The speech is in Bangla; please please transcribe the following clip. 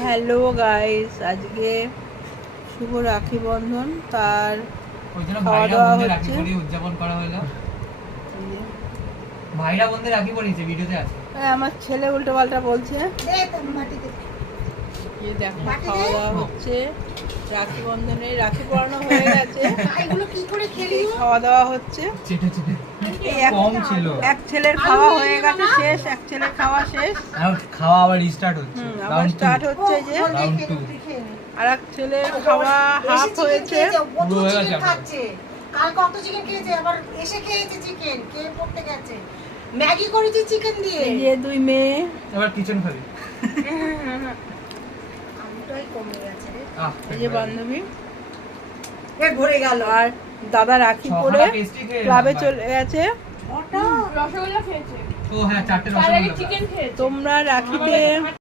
হ্যালো গাইস, আজকে শুভ রাখি বন্ধন, তার খাওয়া দাওয়া হচ্ছে। উদযাপন করা হলো। ভাইরা বোনদের রাখি পরিয়েছে, ভিডিওতে আছে। আমার ছেলে উল্টো পাল্টা বলছে। খাওয়া দাওয়া হচ্ছে, রাখি বন্ধনে রাখি পরানো হয়ে গেছে, খাওয়া দাওয়া হচ্ছে। এক ছেলের খাওয়া হয়ে গেছে শেষ, এক ছেলের খাওয়া শেষ, খাওয়া আবার রিস্টার্ট হচ্ছে, আবার স্টার্ট হচ্ছে যে রাউন্ড 2। আর এক ছেলের খাওয়া হাফ হয়েছে। কাল কত চিকেন খেয়েছে, আবার এসে খেয়েছে চিকেন, কে পড়তে গেছে, ম্যাগি করেছি চিকেন দিয়ে। এই যে দুই মেয়ে এবার কিচেন খাবি। আমটাই কমে গেছে রে। এই যে বান্ধবী পেট ভরে গেল। আর দাদা রাখি পরে ক্লাবে চলে গেছে। ওটা রসগোল্লা খেয়েছে, ও হ্যাঁ, 4টে তার আগে রসগোল্লা। চিকেন খেয়েছে। তোমরা রাখিতে